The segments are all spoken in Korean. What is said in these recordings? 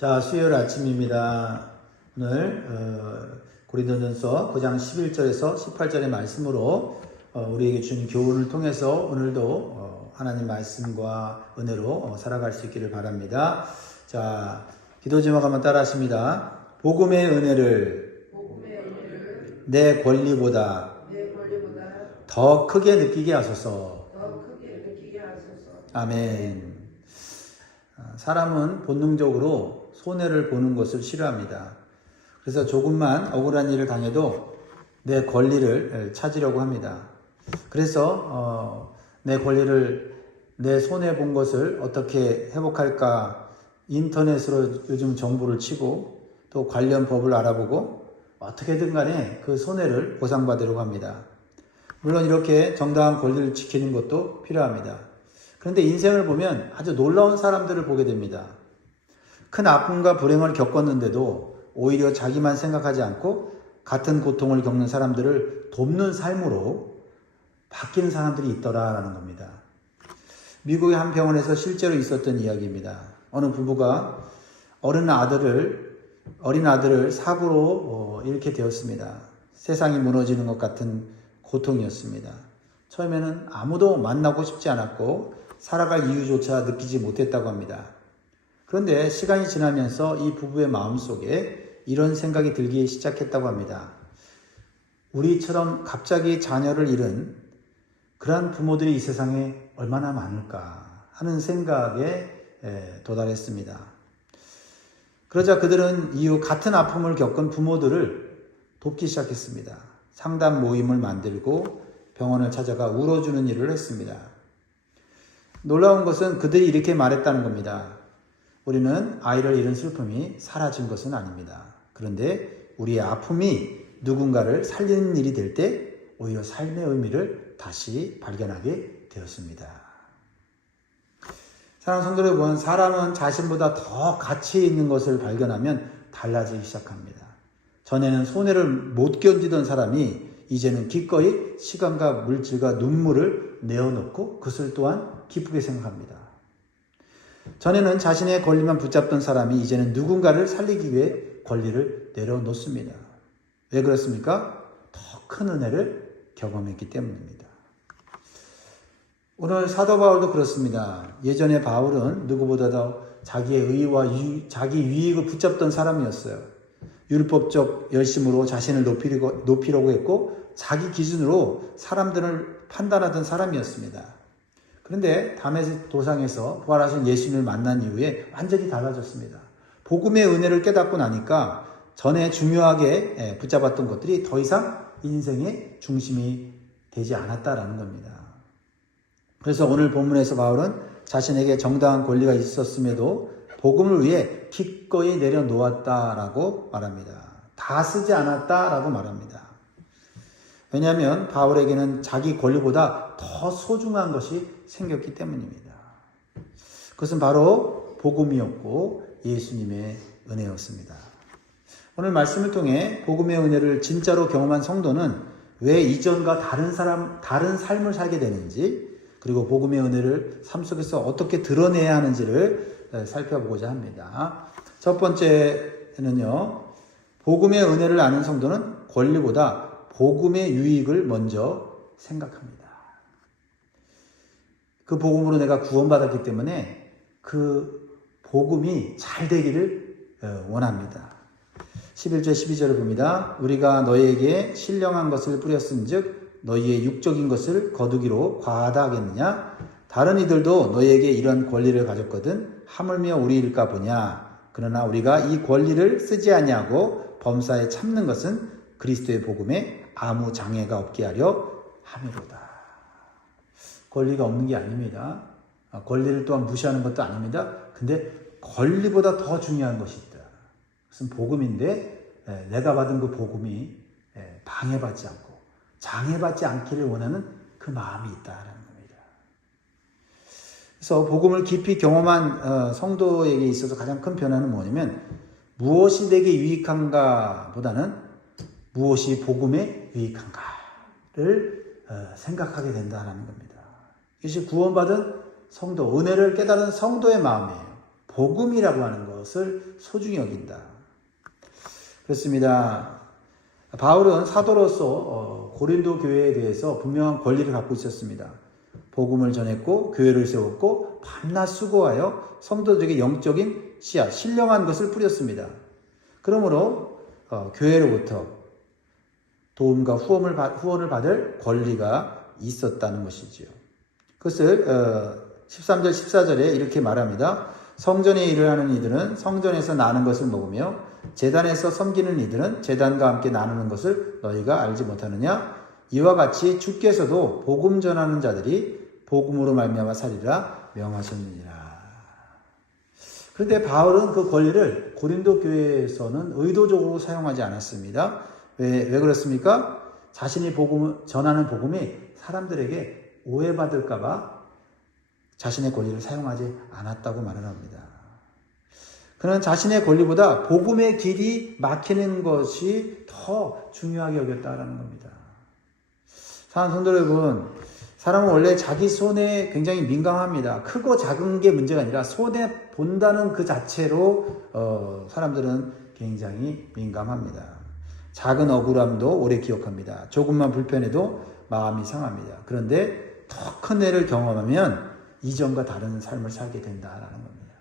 자, 수요일 아침입니다. 오늘 고린도전서 9장 11절에서 18절의 말씀으로 우리에게 준 교훈을 통해서 오늘도 하나님 말씀과 은혜로 살아갈 수 있기를 바랍니다. 자, 기도 제목 한번 따라 하십니다. 복음의 은혜를 내 권리보다 더 크게 느끼게 하소서. 아멘. 사람은 본능적으로 손해를 보는 것을 싫어합니다. 그래서 조금만 억울한 일을 당해도 내 권리를 찾으려고 합니다. 그래서 내 권리를, 내 손해 본 것을 어떻게 회복할까 인터넷으로 요즘 정보를 치고 또 관련 법을 알아보고 어떻게든 간에 그 손해를 보상받으려고 합니다. 물론 이렇게 정당한 권리를 지키는 것도 필요합니다. 그런데 인생을 보면 아주 놀라운 사람들을 보게 됩니다. 큰 아픔과 불행을 겪었는데도 오히려 자기만 생각하지 않고 같은 고통을 겪는 사람들을 돕는 삶으로 바뀌는 사람들이 있더라라는 겁니다. 미국의 한 병원에서 실제로 있었던 이야기입니다. 어느 부부가 어린 아들을 사고로 잃게 되었습니다. 세상이 무너지는 것 같은 고통이었습니다. 처음에는 아무도 만나고 싶지 않았고 살아갈 이유조차 느끼지 못했다고 합니다. 그런데 시간이 지나면서 이 부부의 마음속에 이런 생각이 들기 시작했다고 합니다. 우리처럼 갑자기 자녀를 잃은 그러한 부모들이 이 세상에 얼마나 많을까 하는 생각에 도달했습니다. 그러자 그들은 이후 같은 아픔을 겪은 부모들을 돕기 시작했습니다. 상담 모임을 만들고 병원을 찾아가 울어주는 일을 했습니다. 놀라운 것은 그들이 이렇게 말했다는 겁니다. 우리는 아이를 잃은 슬픔이 사라진 것은 아닙니다. 그런데 우리의 아픔이 누군가를 살리는 일이 될 때 오히려 삶의 의미를 다시 발견하게 되었습니다. 사랑하는 성도 여러분, 사람은 자신보다 더 가치 있는 것을 발견하면 달라지기 시작합니다. 전에는 손해를 못 견디던 사람이 이제는 기꺼이 시간과 물질과 눈물을 내어놓고 그것을 또한 기쁘게 생각합니다. 전에는 자신의 권리만 붙잡던 사람이 이제는 누군가를 살리기 위해 권리를 내려놓습니다. 왜 그렇습니까? 더 큰 은혜를 경험했기 때문입니다. 오늘 사도 바울도 그렇습니다. 예전에 바울은 누구보다도 자기의 의와 자기 유익을 붙잡던 사람이었어요. 율법적 열심으로 자신을 높이려고 했고 자기 기준으로 사람들을 판단하던 사람이었습니다. 그런데 다메섹 도상에서 부활하신 예수님을 만난 이후에 완전히 달라졌습니다. 복음의 은혜를 깨닫고 나니까 전에 중요하게 붙잡았던 것들이 더 이상 인생의 중심이 되지 않았다라는 겁니다. 그래서 오늘 본문에서 바울은 자신에게 정당한 권리가 있었음에도 복음을 위해 기꺼이 내려놓았다라고 말합니다. 다 쓰지 않았다라고 말합니다. 왜냐하면 바울에게는 자기 권리보다 더 소중한 것이 생겼기 때문입니다. 그것은 바로 복음이었고 예수님의 은혜였습니다. 오늘 말씀을 통해 복음의 은혜를 진짜로 경험한 성도는 왜 이전과 다른 삶을 살게 되는지, 그리고 복음의 은혜를 삶 속에서 어떻게 드러내야 하는지를 살펴보고자 합니다. 첫 번째는요, 복음의 은혜를 아는 성도는 권리보다 복음의 유익을 먼저 생각합니다. 그 복음으로 내가 구원받았기 때문에 그 복음이 잘 되기를 원합니다. 11절 12절을 봅니다. 우리가 너희에게 신령한 것을 뿌렸은즉 너희의 육적인 것을 거두기로 과하다 하겠느냐? 다른 이들도 너희에게 이런 권리를 가졌거든 하물며 우리일까 보냐? 그러나 우리가 이 권리를 쓰지 아니하고 범사에 참는 것은 그리스도의 복음에 아무 장애가 없게 하려 함이로다. 권리가 없는 게 아닙니다. 권리를 또한 무시하는 것도 아닙니다. 근데 권리보다 더 중요한 것이 있다. 그것은 복음인데 내가 받은 그 복음이 방해받지 않고 장애받지 않기를 원하는 그 마음이 있다라는 겁니다. 그래서 복음을 깊이 경험한 성도에게 있어서 가장 큰 변화는 뭐냐면 무엇이 내게 유익한가 보다는 무엇이 복음에 유익한가를 생각하게 된다는 겁니다. 이것이 구원받은 성도, 은혜를 깨달은 성도의 마음이에요. 복음이라고 하는 것을 소중히 여긴다. 그렇습니다. 바울은 사도로서 고린도 교회에 대해서 분명한 권리를 갖고 있었습니다. 복음을 전했고 교회를 세웠고 밤낮 수고하여 성도들에게 영적인 씨앗, 신령한 것을 뿌렸습니다. 그러므로 교회로부터 도움과 후원을 받을 권리가 있었다는 것이지요. 그것을 13절 14절에 이렇게 말합니다. 성전에 일을 하는 이들은 성전에서 나는 것을 먹으며 제단에서 섬기는 이들은 제단과 함께 나누는 것을 너희가 알지 못하느냐? 이와 같이 주께서도 복음 전하는 자들이 복음으로 말미암아 살리라 명하셨느니라. 그런데 바울은 그 권리를 고린도 교회에서는 의도적으로 사용하지 않았습니다. 왜 그렇습니까? 자신이 전하는 복음이 사람들에게 오해받을까 봐 자신의 권리를 사용하지 않았다고 말을 합니다. 그는 자신의 권리보다 복음의 길이 막히는 것이 더 중요하게 여겼다라는 겁니다. 사랑하는 성도 여러분, 사람은 원래 자기 손에 굉장히 민감합니다. 크고 작은 게 문제가 아니라 손에 본다는 그 자체로 사람들은 굉장히 민감합니다. 작은 억울함도 오래 기억합니다. 조금만 불편해도 마음이 상합니다. 그런데 더 큰 애를 경험하면 이전과 다른 삶을 살게 된다라는 겁니다.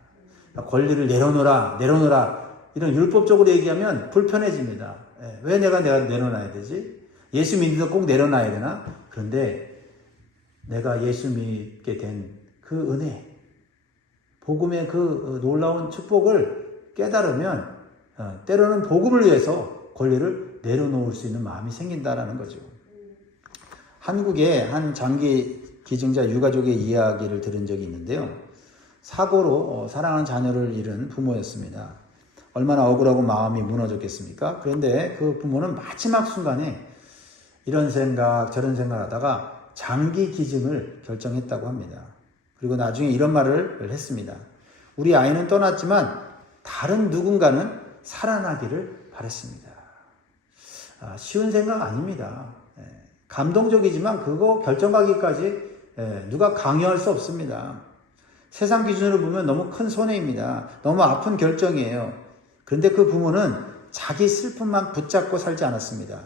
그러니까 권리를 내려놓으라 이런 율법적으로 얘기하면 불편해집니다. 왜 내가 내려놔야 되지? 예수 믿는 거 꼭 내려놔야 되나? 그런데 내가 예수 믿게 된 그 은혜, 복음의 그 놀라운 축복을 깨달으면 때로는 복음을 위해서 권리를 내려놓을 수 있는 마음이 생긴다라는 거죠. 한국의 한 장기 기증자 유가족의 이야기를 들은 적이 있는데요. 사고로 사랑하는 자녀를 잃은 부모였습니다. 얼마나 억울하고 마음이 무너졌겠습니까? 그런데 그 부모는 마지막 순간에 이런 생각 저런 생각을 하다가 장기 기증을 결정했다고 합니다. 그리고 나중에 이런 말을 했습니다. 우리 아이는 떠났지만 다른 누군가는 살아나기를 바랬습니다. 쉬운 생각 아닙니다. 감동적이지만 그거 결정하기까지 누가 강요할 수 없습니다. 세상 기준으로 보면 너무 큰 손해입니다. 너무 아픈 결정이에요. 그런데 그 부모는 자기 슬픔만 붙잡고 살지 않았습니다.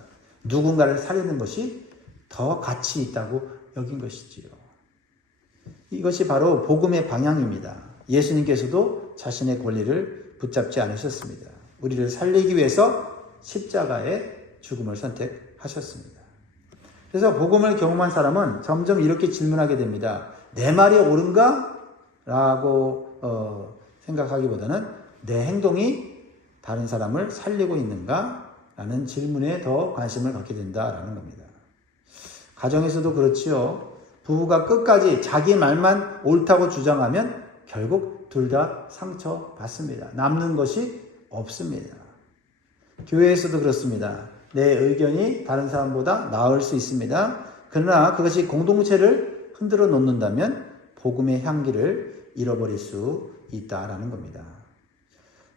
누군가를 살리는 것이 더 가치 있다고 여긴 것이지요. 이것이 바로 복음의 방향입니다. 예수님께서도 자신의 권리를 붙잡지 않으셨습니다. 우리를 살리기 위해서 십자가의 죽음을 선택하셨습니다. 그래서 복음을 경험한 사람은 점점 이렇게 질문하게 됩니다. 내 말이 옳은가? 라고 생각하기보다는 내 행동이 다른 사람을 살리고 있는가? 라는 질문에 더 관심을 갖게 된다라는 겁니다. 가정에서도 그렇지요. 부부가 끝까지 자기 말만 옳다고 주장하면 결국 둘 다 상처받습니다. 남는 것이 없습니다. 교회에서도 그렇습니다. 내 의견이 다른 사람보다 나을 수 있습니다. 그러나 그것이 공동체를 흔들어 놓는다면 복음의 향기를 잃어버릴 수 있다라는 겁니다.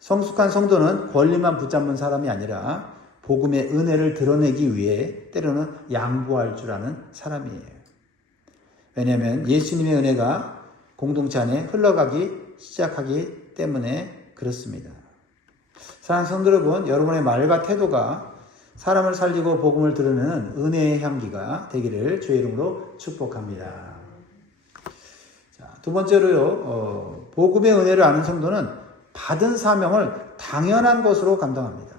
성숙한 성도는 권리만 붙잡는 사람이 아니라 복음의 은혜를 드러내기 위해 때로는 양보할 줄 아는 사람이에요. 왜냐하면 예수님의 은혜가 공동체 안에 흘러가기 시작하기 때문에 그렇습니다. 사랑하는 성도 여러분, 여러분의 말과 태도가 사람을 살리고 복음을 드러내는 은혜의 향기가 되기를 주의 이름으로 축복합니다. 자, 두 번째로요, 복음의 은혜를 아는 성도는 받은 사명을 당연한 것으로 감당합니다.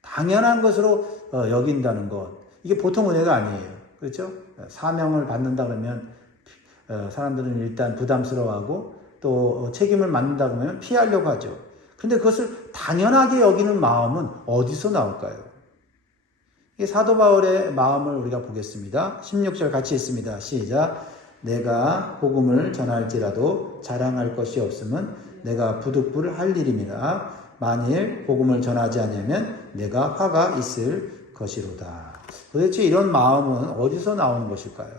당연한 것으로 여긴다는 것. 이게 보통 은혜가 아니에요. 그렇죠? 사명을 받는다 그러면 사람들은 일단 부담스러워하고 또 책임을 맡는다 그러면 피하려고 하죠. 그런데 그것을 당연하게 여기는 마음은 어디서 나올까요? 이 사도 바울의 마음을 우리가 보겠습니다. 16절 같이 읽습니다. 시작. 내가 복음을 전할지라도 자랑할 것이 없음은 내가 부득불 할 일임이라. 만일 복음을 전하지 않으면 내가 화가 있을 것이로다. 도대체 이런 마음은 어디서 나오는 것일까요?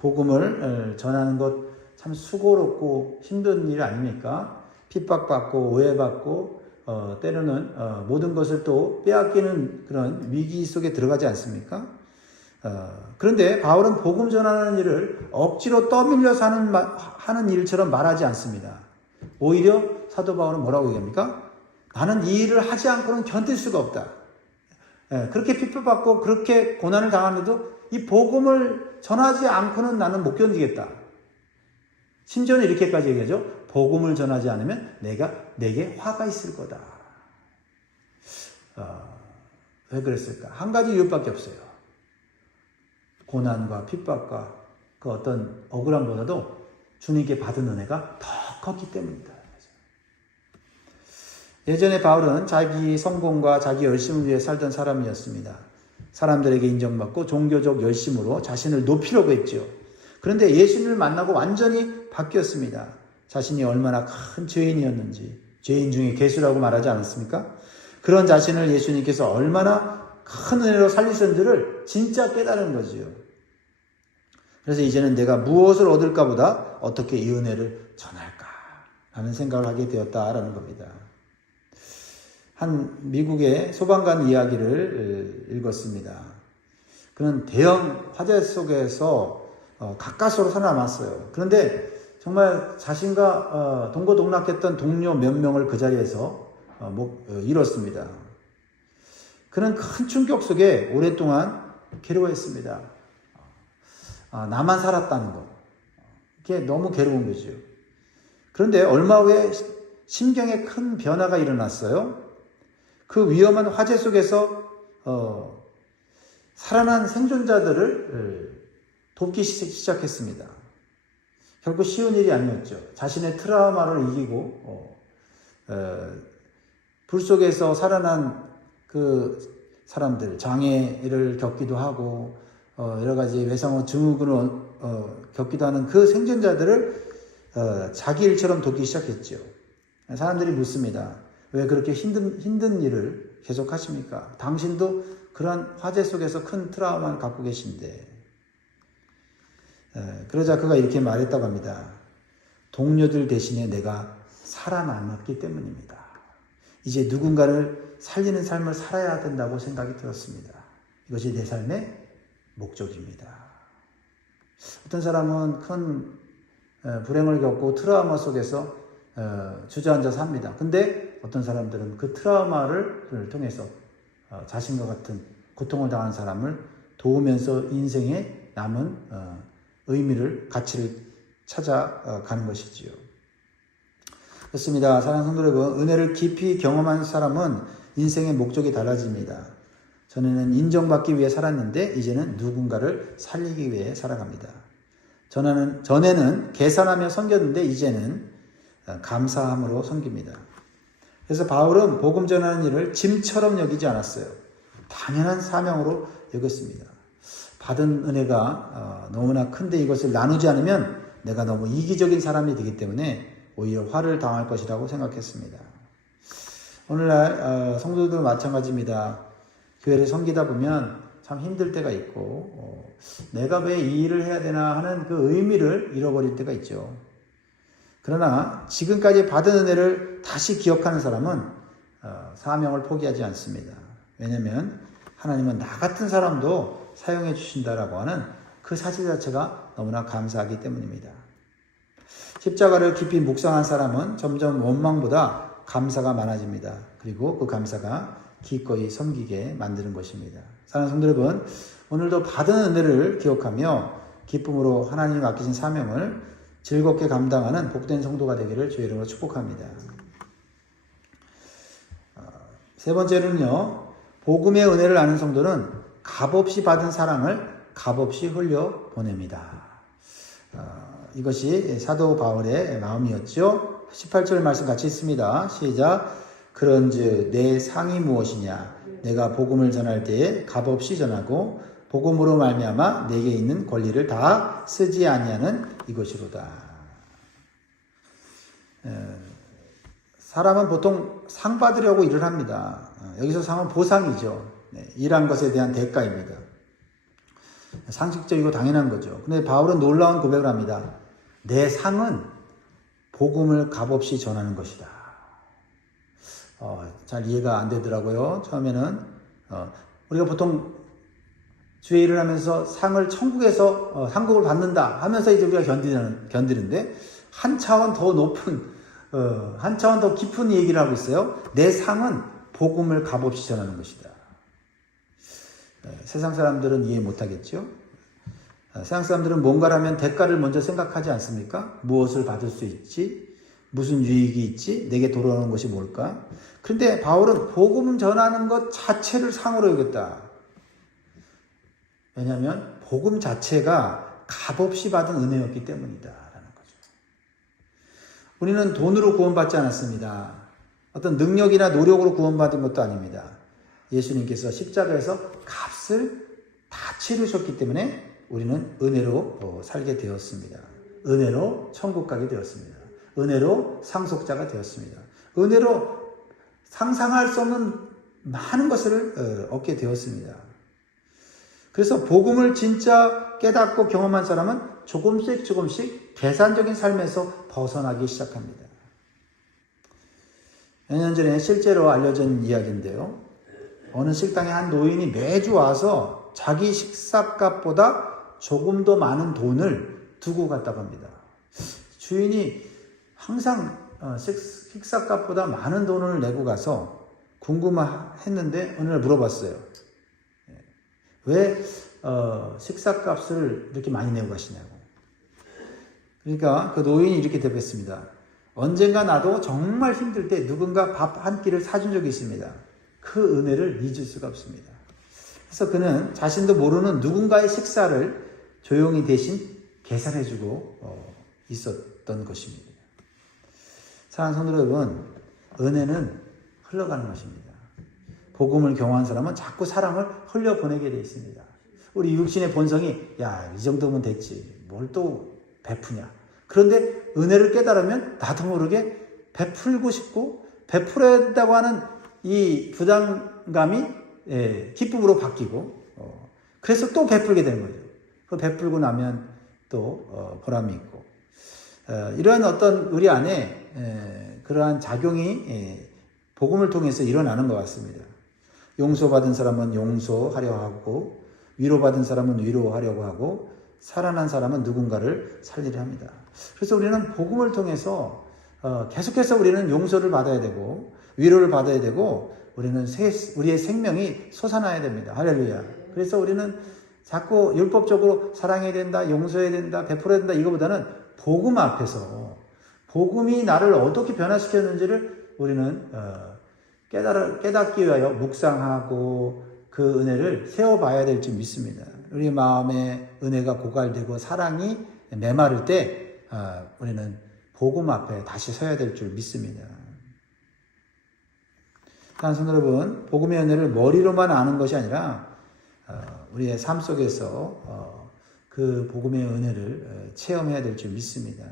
복음을 전하는 것 참 수고롭고 힘든 일 아닙니까? 핍박받고 오해받고 때로는 모든 것을 또 빼앗기는 그런 위기 속에 들어가지 않습니까? 그런데 바울은 복음 전하는 일을 억지로 떠밀려서 하는 일처럼 말하지 않습니다. 오히려 사도 바울은 뭐라고 얘기합니까? 나는 이 일을 하지 않고는 견딜 수가 없다. 그렇게 핍박받고 그렇게 고난을 당하는데도 이 복음을 전하지 않고는 나는 못 견디겠다. 심지어는 이렇게까지 얘기하죠. 복음을 전하지 않으면 내게 화가 있을 거다. 왜 그랬을까? 한 가지 이유밖에 없어요. 고난과 핍박과 그 어떤 억울함보다도 주님께 받은 은혜가 더 컸기 때문이다. 예전에 바울은 자기 성공과 자기 열심을 위해 살던 사람이었습니다. 사람들에게 인정받고 종교적 열심으로 자신을 높이려고 했죠. 그런데 예수님을 만나고 완전히 바뀌었습니다. 자신이 얼마나 큰 죄인이었는지, 죄인 중에 괴수라고 말하지 않았습니까? 그런 자신을 예수님께서 얼마나 큰 은혜로 살리셨는지를 진짜 깨달은 거지요. 그래서 이제는 내가 무엇을 얻을까 보다 어떻게 이 은혜를 전할까 라는 생각을 하게 되었다라는 겁니다. 한 미국의 소방관 이야기를 읽었습니다. 그는 대형 화재 속에서 가까스로 살아남았어요. 그런데 정말 자신과 동고동락했던 동료 몇 명을 그 자리에서 잃었습니다. 그는 큰 충격 속에 오랫동안 괴로워했습니다. 나만 살았다는 것. 그게 너무 괴로운 거죠. 그런데 얼마 후에 심경에 큰 변화가 일어났어요. 그 위험한 화재 속에서 살아난 생존자들을 돕기 시작했습니다. 결코 쉬운 일이 아니었죠. 자신의 트라우마를 이기고 불 속에서 살아난 그 사람들, 장애를 겪기도 하고 여러 가지 외상후 증후군을 겪기도 하는 그 생존자들을 자기 일처럼 돕기 시작했죠. 사람들이 묻습니다. 왜 그렇게 힘든 일을 계속 하십니까? 당신도 그런 화재 속에서 큰 트라우마를 갖고 계신데. 그러자 그가 이렇게 말했다고 합니다. 동료들 대신에 내가 살아남았기 때문입니다. 이제 누군가를 살리는 삶을 살아야 된다고 생각이 들었습니다. 이것이 내 삶의 목적입니다. 어떤 사람은 큰 불행을 겪고 트라우마 속에서 주저앉아 삽니다. 근데 어떤 사람들은 그 트라우마를 통해서 자신과 같은 고통을 당한 사람을 도우면서 인생에 남은 의미를, 가치를 찾아가는 것이지요. 그렇습니다. 사랑하는 성도 여러분, 은혜를 깊이 경험한 사람은 인생의 목적이 달라집니다. 전에는 인정받기 위해 살았는데 이제는 누군가를 살리기 위해 살아갑니다. 전에는 계산하며 섬겼는데 이제는 감사함으로 섬깁니다. 그래서 바울은 복음 전하는 일을 짐처럼 여기지 않았어요. 당연한 사명으로 여겼습니다. 받은 은혜가 너무나 큰데 이것을 나누지 않으면 내가 너무 이기적인 사람이 되기 때문에 오히려 화를 당할 것이라고 생각했습니다. 오늘날 성도들도 마찬가지입니다. 교회를 섬기다 보면 참 힘들 때가 있고 내가 왜 이 일을 해야 되나 하는 그 의미를 잃어버릴 때가 있죠. 그러나 지금까지 받은 은혜를 다시 기억하는 사람은 사명을 포기하지 않습니다. 왜냐하면 하나님은 나 같은 사람도 사용해 주신다라고 하는 그 사실 자체가 너무나 감사하기 때문입니다. 십자가를 깊이 묵상한 사람은 점점 원망보다 감사가 많아집니다. 그리고 그 감사가 기꺼이 섬기게 만드는 것입니다. 사랑하는 성도 여러분, 오늘도 받은 은혜를 기억하며 기쁨으로 하나님이 맡기신 사명을 즐겁게 감당하는 복된 성도가 되기를 주의 이름으로 축복합니다. 세 번째로는요, 복음의 은혜를 아는 성도는 값없이 받은 사랑을 값없이 흘려보냅니다. 이것이 사도 바울의 마음이었죠. 18절 말씀 같이 읽습니다. 시작. 그런즉 내 상이 무엇이냐? 내가 복음을 전할 때에 값없이 전하고 복음으로 말미암아 내게 있는 권리를 다 쓰지 아니하는 이것이로다. 사람은 보통 상 받으려고 일을 합니다. 여기서 상은 보상이죠. 일한 것에 대한 대가입니다. 상식적이고 당연한 거죠. 근데 바울은 놀라운 고백을 합니다. 내 상은 복음을 값없이 전하는 것이다. 잘 이해가 안 되더라고요. 처음에는 우리가 보통 주의 일을 하면서 상을 천국에서 상급을 받는다 하면서 이제 우리가 견디는데 한 차원 더 높은 한 차원 더 깊은 얘기를 하고 있어요. 내 상은 복음을 값없이 전하는 것이다. 세상 사람들은 이해 못하겠죠. 세상 사람들은 뭔가를 하면 대가를 먼저 생각하지 않습니까? 무엇을 받을 수 있지? 무슨 유익이 있지? 내게 돌아오는 것이 뭘까? 그런데 바울은 복음 전하는 것 자체를 상으로 여겼다. 왜냐하면 복음 자체가 값없이 받은 은혜였기 때문이다 라는 거죠. 우리는 돈으로 구원받지 않았습니다. 어떤 능력이나 노력으로 구원받은 것도 아닙니다. 예수님께서 십자가에서 값을 다 치르셨기 때문에 우리는 은혜로 살게 되었습니다. 은혜로 천국 가게 되었습니다. 은혜로 상속자가 되었습니다. 은혜로 상상할 수 없는 많은 것을 얻게 되었습니다. 그래서 복음을 진짜 깨닫고 경험한 사람은 조금씩 계산적인 삶에서 벗어나기 시작합니다. 몇 년 전에 실제로 알려진 이야기인데요. 어느 식당에 한 노인이 매주 와서 자기 식사값보다 조금 더 많은 돈을 두고 갔다고 합니다. 주인이 항상 식사값보다 많은 돈을 내고 가서 궁금했는데 어느 날 물어봤어요. 왜 식사값을 이렇게 많이 내고 가시냐고. 그러니까 그 노인이 이렇게 대답했습니다. 언젠가 나도 정말 힘들 때 누군가 밥 한 끼를 사준 적이 있습니다. 그 은혜를 잊을 수가 없습니다. 그래서 그는 자신도 모르는 누군가의 식사를 조용히 대신 계산해주고 있었던 것입니다. 사랑하는 성도 여러분, 은혜는 흘러가는 것입니다. 복음을 경험한 사람은 자꾸 사랑을 흘려보내게 되어 있습니다. 우리 육신의 본성이 야, 이 정도면 됐지. 뭘 또 베푸냐. 그런데 은혜를 깨달으면 나도 모르게 베풀고 싶고 베풀어야 된다고 하는 이 부담감이 기쁨으로 바뀌고 그래서 또 베풀게 되는 거죠. 그 베풀고 나면 또 보람이 있고 이러한 어떤 우리 안에 그러한 작용이 복음을 통해서 일어나는 것 같습니다. 용서받은 사람은 용서하려 하고 위로받은 사람은 위로하려고 하고 살아난 사람은 누군가를 살리려 합니다. 그래서 우리는 복음을 통해서 계속해서 우리는 용서를 받아야 되고 위로를 받아야 되고 우리는 우리의 생명이 솟아나야 됩니다. 할렐루야. 그래서 우리는 자꾸 율법적으로 사랑해야 된다, 용서해야 된다, 베풀어야 된다 이거보다는 복음 앞에서 복음이 나를 어떻게 변화시켰는지를 우리는 깨닫기 위하여 묵상하고 그 은혜를 세워봐야 될 줄 믿습니다. 우리 마음에 은혜가 고갈되고 사랑이 메마를 때 우리는 복음 앞에 다시 서야 될 줄 믿습니다. 사랑하는 성도 여러분, 복음의 은혜를 머리로만 아는 것이 아니라 우리의 삶 속에서 그 복음의 은혜를 체험해야 될 줄 믿습니다.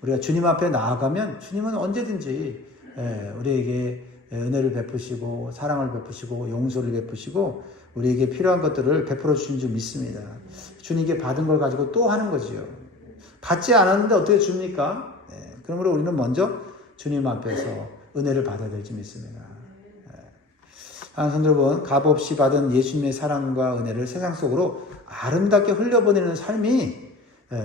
우리가 주님 앞에 나아가면 주님은 언제든지 우리에게 은혜를 베푸시고 사랑을 베푸시고 용서를 베푸시고 우리에게 필요한 것들을 베풀어 주신 줄 믿습니다. 주님께 받은 걸 가지고 또 하는 거지요. 받지 않았는데 어떻게 줍니까? 그러므로 우리는 먼저 주님 앞에서 은혜를 받아야 될 줄 믿습니다. 성도 여러분, 값없이 받은 예수님의 사랑과 은혜를 세상 속으로 아름답게 흘려보내는 삶이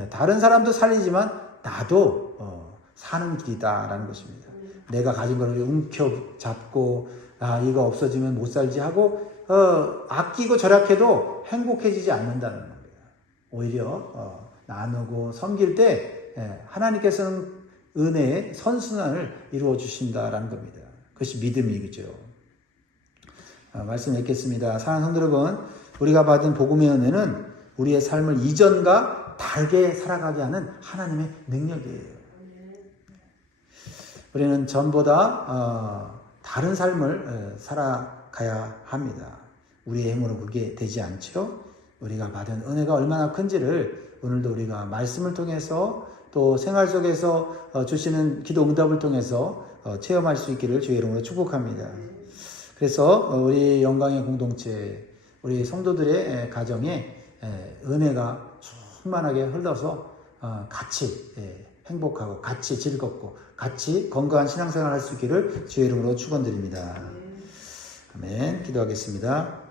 다른 사람도 살리지만 나도 사는 길이다라는 것입니다. 내가 가진 것을 움켜잡고 이거 없어지면 못 살지 하고 아끼고 절약해도 행복해지지 않는다는 겁니다. 오히려 나누고 섬길 때 하나님께서는 은혜의 선순환을 이루어 주신다라는 겁니다. 그것이 믿음이죠. 말씀 읽겠습니다. 사랑하는 성도 여러분, 우리가 받은 복음의 은혜는 우리의 삶을 이전과 다르게 살아가게 하는 하나님의 능력이에요. 우리는 전보다 다른 삶을 살아가야 합니다. 우리의 힘으로 그게 되지 않죠. 우리가 받은 은혜가 얼마나 큰지를 오늘도 우리가 말씀을 통해서 또 생활 속에서 주시는 기도 응답을 통해서 체험할 수 있기를 주의 이름으로 축복합니다. 그래서 우리 영광의 공동체, 우리 성도들의 가정에 은혜가 충만하게 흘러서 같이 행복하고 같이 즐겁고 같이 건강한 신앙생활을 할 수 있기를 주의 이름으로 축원드립니다. 아멘. 기도하겠습니다.